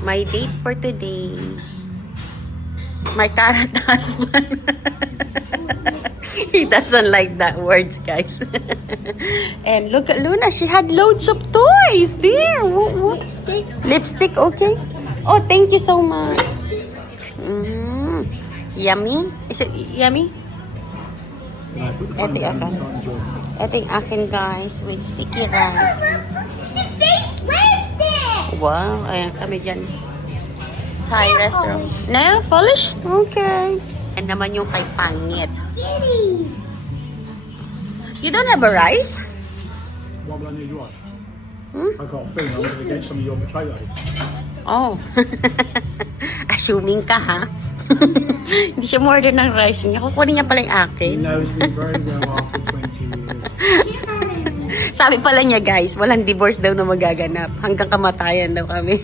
My date for today. My current husband. He doesn't like that words, guys. And look at Luna. She had loads of toys. There. Lipstick. Lipstick, okay. Oh, thank you so much. Yummy? Is it yummy? Ito yung akin. Ito yung akin, guys. With sticky rice. Wow. Ayan kami dyan. Thai restaurant. No? Polish? Okay. And naman yung kay Pangit. Kitty. You don't have a rice? Why would I need rice? I got a feeling I'm going to get some of your potato. Oh. Assuming ka, ha? Hindi siya order ng rice niya. Kukunin niya pala yung He akin. knows me very well after 20 years. Sabi pala niya, guys, walang divorce daw na magaganap. Hanggang kamatayan daw kami.